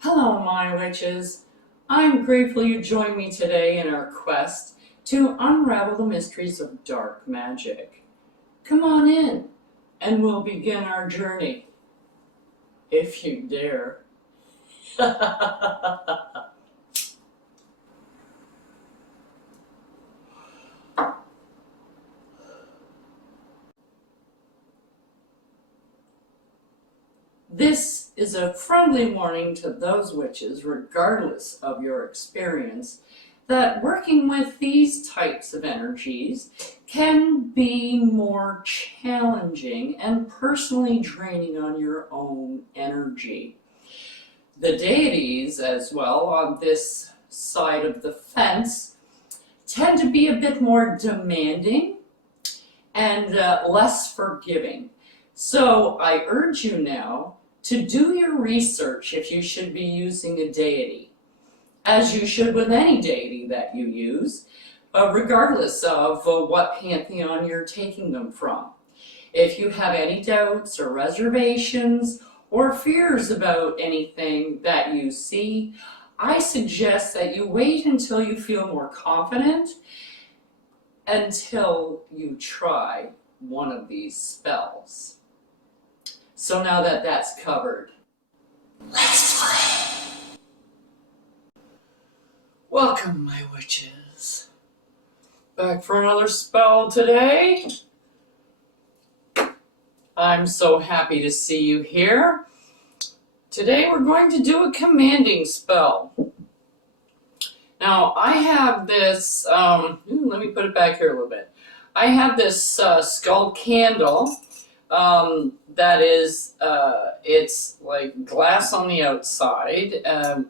Hello, my witches. I'm grateful you joined me today in our quest to unravel the mysteries of dark magic. Come on in, and we'll begin our journey, if you dare. This is a friendly warning to those witches, regardless of your experience, that working with these types of energies can be more challenging and personally draining on your own energy. The deities, as well, on this side of the fence, tend to be a bit more demanding and less forgiving. So I urge you now to do your research if you should be using a deity, as you should with any deity that you use, regardless of what pantheon you're taking them from. If you have any doubts or reservations or fears about anything that you see, I suggest that you wait until you feel more confident until you try one of these spells. So now that that's covered, let's play. Welcome, my witches. Back for another spell today. I'm so happy to see you here. Today we're going to do a commanding spell. Now I have this, let me put it back here a little bit. I have this skull candle that is, it's like glass on the outside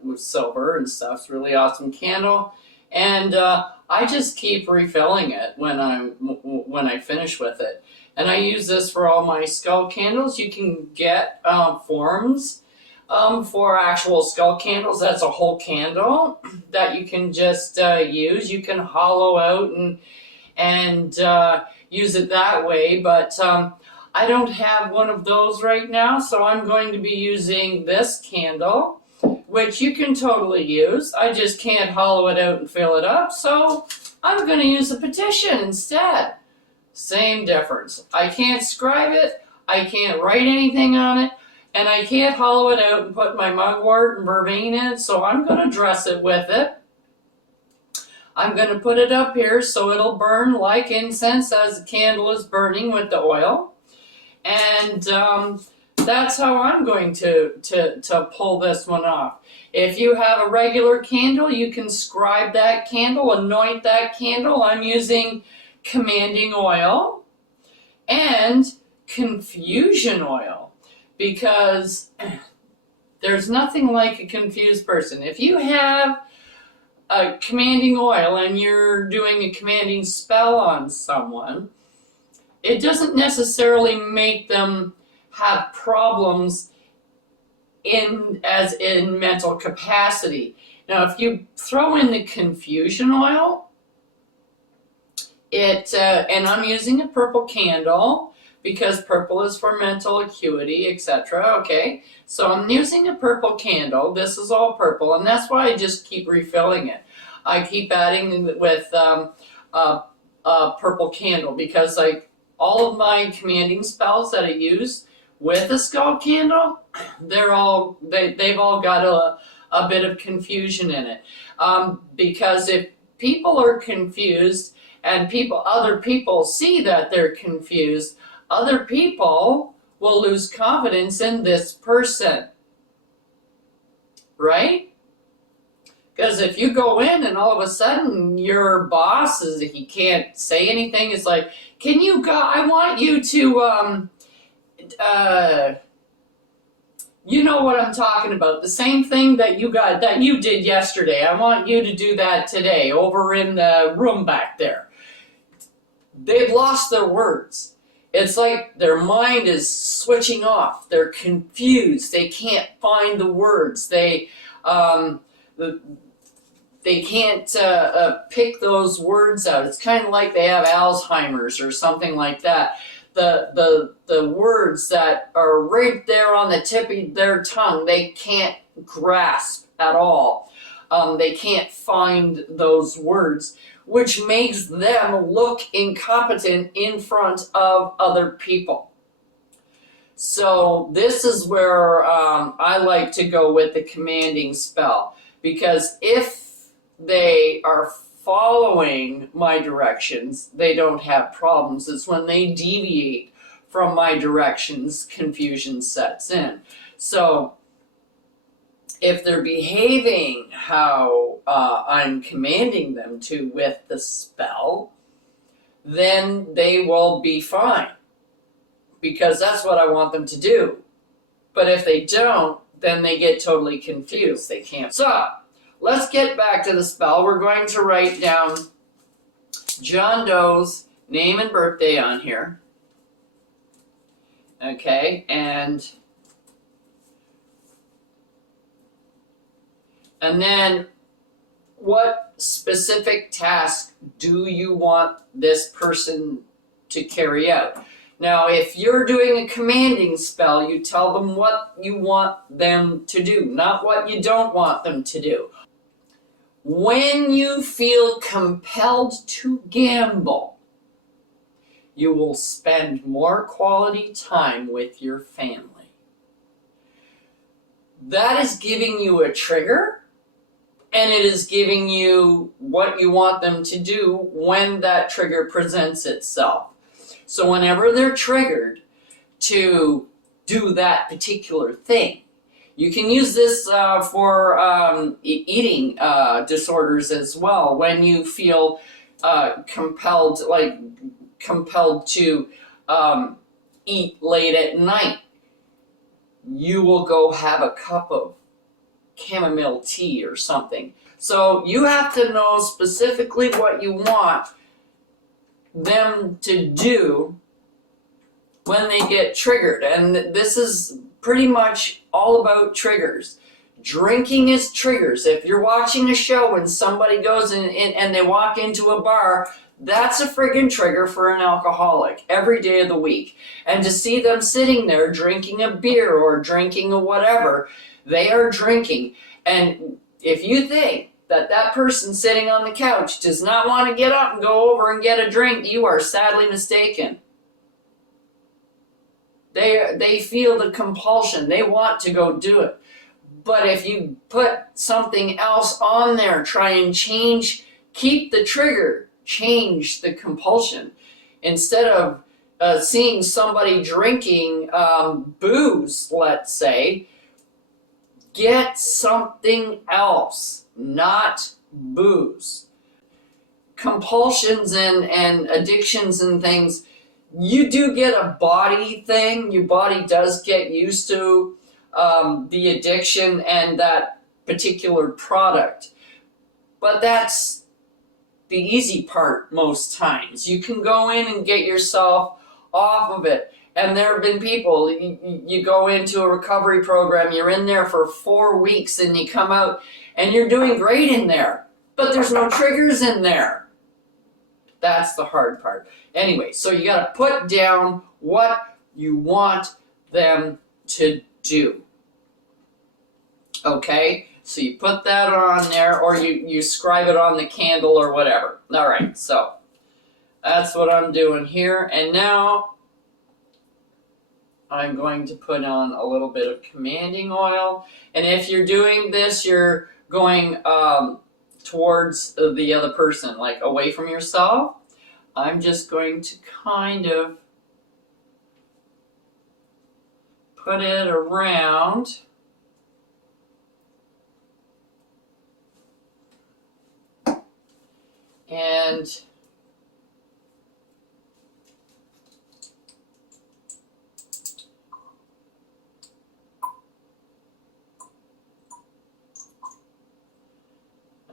with silver and stuff. It's a really awesome candle. And I just keep refilling it when I finish with it. And I use this for all my skull candles. You can get forms for actual skull candles. That's a whole candle that you can just use. You can hollow out and use it that way. But I don't have one of those right now, so I'm going to be using this candle, which you can totally use. I just can't hollow it out and fill it up, so I'm going to use a petition instead. Same difference. I can't scribe it, I can't write anything on it, and I can't hollow it out and put my mugwort and vervain in it, so I'm going to dress it with it. I'm going to put it up here so it'll burn like incense as the candle is burning with the oil. And that's how I'm going to pull this one off. If you have a regular candle, you can scribe that candle, anoint that candle. I'm using commanding oil and confusion oil because there's nothing like a confused person. If you have a commanding oil and you're doing a commanding spell on someone, it doesn't necessarily make them have problems in mental capacity. Now, if you throw in the confusion oil, and I'm using a purple candle because purple is for mental acuity, etc. Okay, so I'm using a purple candle. This is all purple, and that's why I just keep refilling it. I keep adding with a purple candle because all of my commanding spells that I use with a skull candle, they've all got a bit of confusion in it. Because if people are confused and other people see that they're confused, other people will lose confidence in this person. Right? Because if you go in and all of a sudden your boss he can't say anything, it's like, can you go, I want you to, you know what I'm talking about. The same thing that you did yesterday. I want you to do that today over in the room back there. They've lost their words. It's like their mind is switching off. They're confused. They can't find the words. They can't pick those words out. It's kind of like they have Alzheimer's or something like that. the words that are right there on the tip of their tongue, they can't grasp at all. They can't find those words, which makes them look incompetent in front of other people. So this is where I like to go with the commanding spell, because if they are following my directions, they don't have problems. It's when they deviate from my directions, confusion sets in. So if they're behaving how I'm commanding them to with the spell, then they will be fine, because that's what I want them to do. But if they don't, then they get totally confused. They can't. So let's get back to the spell. We're going to write down John Doe's name and birthday on here. Okay, and then what specific task do you want this person to carry out? Now, if you're doing a commanding spell, you tell them what you want them to do, not what you don't want them to do. When you feel compelled to gamble, you will spend more quality time with your family. That is giving you a trigger, and it is giving you what you want them to do when that trigger presents itself. So whenever they're triggered to do that particular thing, you can use this for eating disorders as well. When you feel compelled to eat late at night, you will go have a cup of chamomile tea or something. So you have to know specifically what you want them to do when they get triggered. And this is pretty much all about triggers. Drinking is triggers. If you're watching a show and somebody goes in and they walk into a bar, that's a friggin' trigger for an alcoholic every day of the week. And to see them sitting there drinking a beer or drinking a whatever, they are drinking. And if you think that person sitting on the couch does not want to get up and go over and get a drink, you are sadly mistaken. They feel the compulsion. They want to go do it. But if you put something else on there, try and keep the trigger, change the compulsion. Instead of seeing somebody drinking booze, let's say, get something else, not booze. Compulsions and addictions and things, you do get a body thing. Your body does get used to the addiction and that particular product. But that's the easy part most times. You can go in and get yourself off of it. And there have been people, you go into a recovery program, you're in there for 4 weeks and you come out and you're doing great in there, but there's no triggers in there. That's the hard part. Anyway, so you got to put down what you want them to do. Okay, so you put that on there, or you scribe it on the candle or whatever. All right, so that's what I'm doing here. And now I'm going to put on a little bit of commanding oil. And if you're doing this, you're going towards the other person, like away from yourself. I'm just going to kind of put it around. And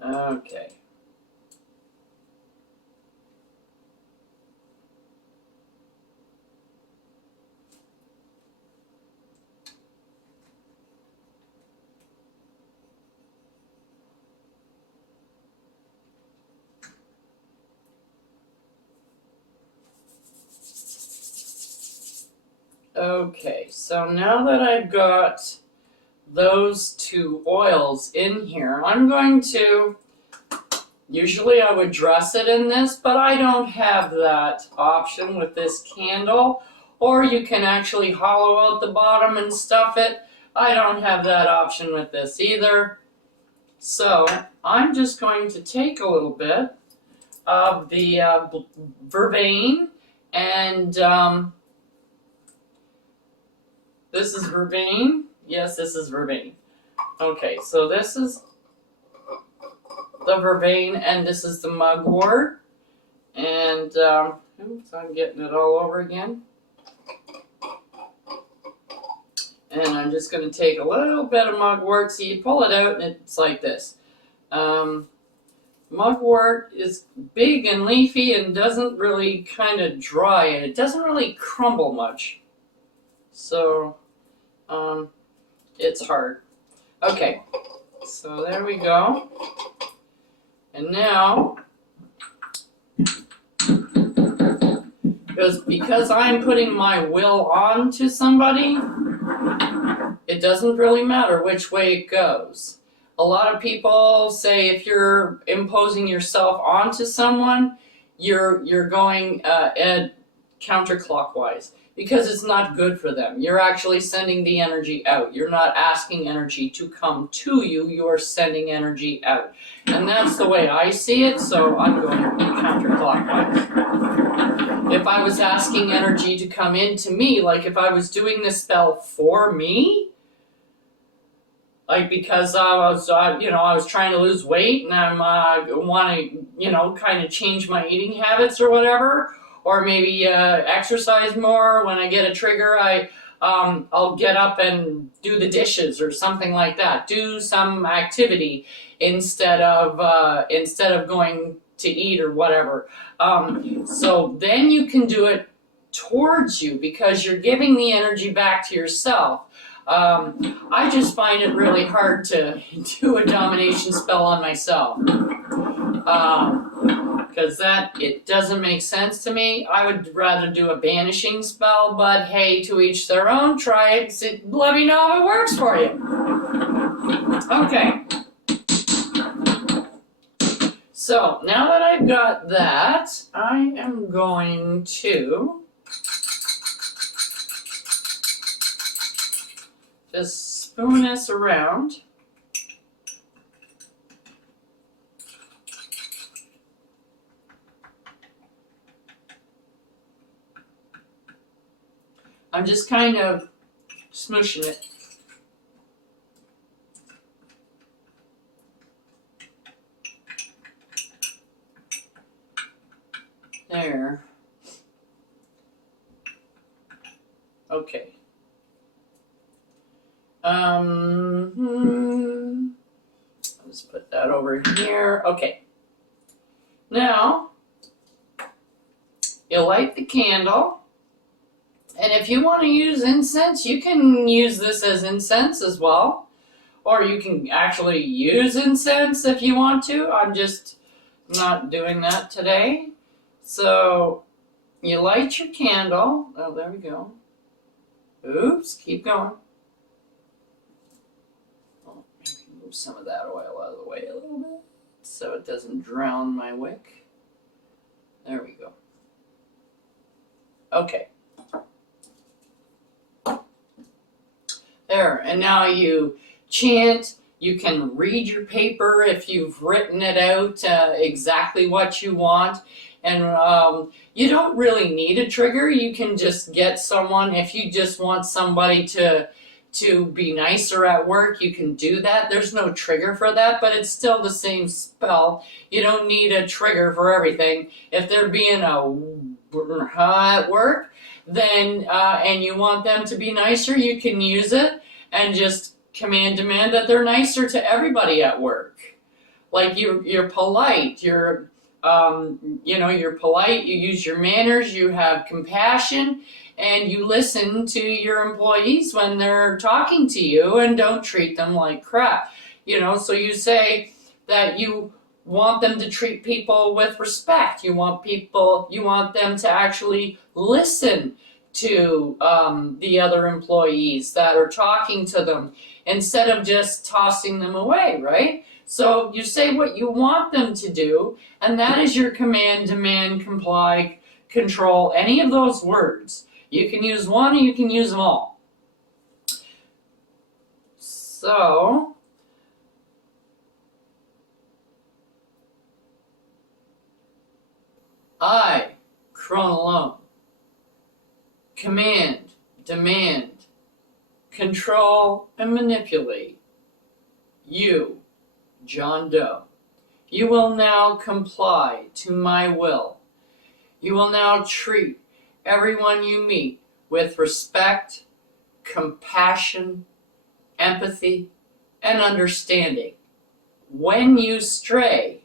okay. Okay, so now that I've got those two oils in here, I'm going to, usually I would dress it in this, but I don't have that option with this candle. Or you can actually hollow out the bottom and stuff it. I don't have that option with this either. So I'm just going to take a little bit of the vervain, and this is vervain. Yes, this is vervain. Okay, so this is the vervain, and this is the mugwort. And oops, I'm getting it all over again. And I'm just going to take a little bit of mugwort. So you pull it out, and it's like this. Mugwort is big and leafy and doesn't really kind of dry, and it doesn't really crumble much. So it's hard. Okay, so there we go. And now, because I'm putting my will on to somebody, it doesn't really matter which way it goes. A lot of people say if you're imposing yourself onto someone, you're going counterclockwise, because it's not good for them. You're actually sending the energy out. You're not asking energy to come to you. You're sending energy out. And that's the way I see it, so I'm going counterclockwise. If I was asking energy to come into me, like if I was doing this spell for me, like because I was, I was trying to lose weight and I'm want to, kind of change my eating habits or whatever, or maybe exercise more. When I get a trigger, I'll get up and do the dishes or something like that. Do some activity instead of going to eat or whatever. So then you can do it towards you because you're giving the energy back to yourself. I just find it really hard to do a domination spell on myself, because it doesn't make sense to me. I would rather do a banishing spell, but hey, to each their own. Try it. Let me know if it works for you. Okay. So now that I've got that, I am going to just spoon this around. I'm just kind of smooshing it. There. Okay. I'll just put that over here. Okay. Now, you light the candle. And if you want to use incense, you can use this as incense as well. Or you can actually use incense if you want to. I'm just not doing that today. So you light your candle. Oh, there we go. Oops, keep going. Oh, maybe move some of that oil out of the way a little bit so it doesn't drown my wick. There we go. Okay. There, and now you chant. You can read your paper if you've written it out exactly what you want. And you don't really need a trigger. You can just get someone, if you just want somebody to be nicer at work, you can do that. There's no trigger for that, but it's still the same spell. You don't need a trigger for everything. If they're being at work, then and you want them to be nicer, you can use it and just demand that they're nicer to everybody at work. Like you're polite, you're polite, you use your manners, you have compassion, and you listen to your employees when they're talking to you and don't treat them like crap. So you say that you want them to treat people with respect. You want them to actually listen to the other employees that are talking to them instead of just tossing them away, right? So you say what you want them to do, and that is your command, demand, comply, control, any of those words. You can use one or you can use them all. So, I, Crone alone, command, demand, control, and manipulate you, John Doe. You will now comply to my will. You will now treat everyone you meet with respect, compassion, empathy, and understanding. When you stray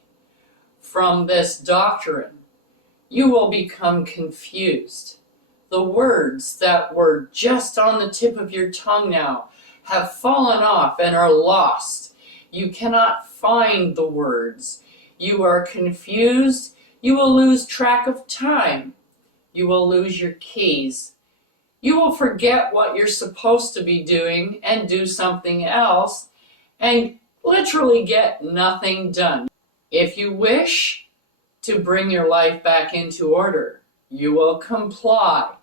from this doctrine, you will become confused. The words that were just on the tip of your tongue now have fallen off and are lost. You cannot find the words. You are confused. You will lose track of time. You will lose your keys. You will forget what you're supposed to be doing and do something else and literally get nothing done. If you wish to bring your life back into order, you will comply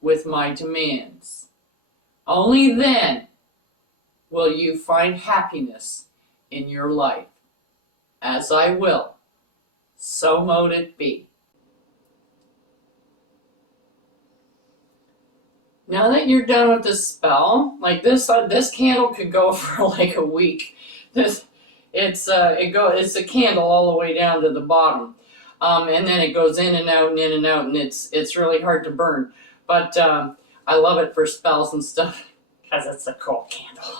with my demands. Only then will you find happiness in your life. As I will, so mote it be. Now that you're done with this spell, like this candle could go for like a week. It's a candle all the way down to the bottom, and then it goes in and out and in and out, and it's really hard to burn. But I love it for spells and stuff because it's a cool candle.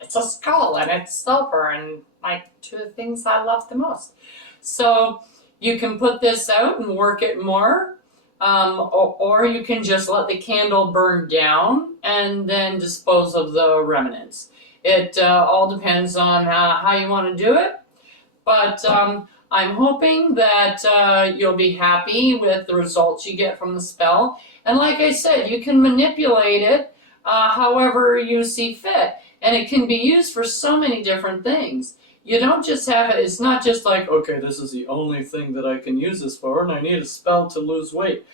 It's a skull and it's silver, and like two of the things I love the most. So you can put this out and work it more. Or you can just let the candle burn down and then dispose of the remnants. It all depends on how you want to do it. But I'm hoping that you'll be happy with the results you get from the spell. And like I said, you can manipulate it however you see fit. And it can be used for so many different things. You don't just have it, it's not just like, okay, this is the only thing that I can use this for, and I need a spell to lose weight.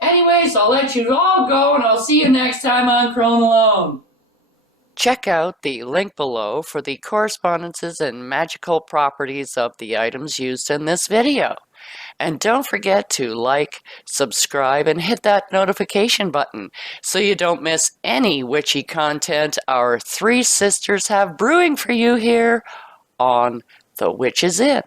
Anyways, I'll let you all go, and I'll see you next time on Crone Alone. Check out the link below for the correspondences and magical properties of the items used in this video. And don't forget to like, subscribe, and hit that notification button so you don't miss any witchy content our three sisters have brewing for you here on The Witch Is In.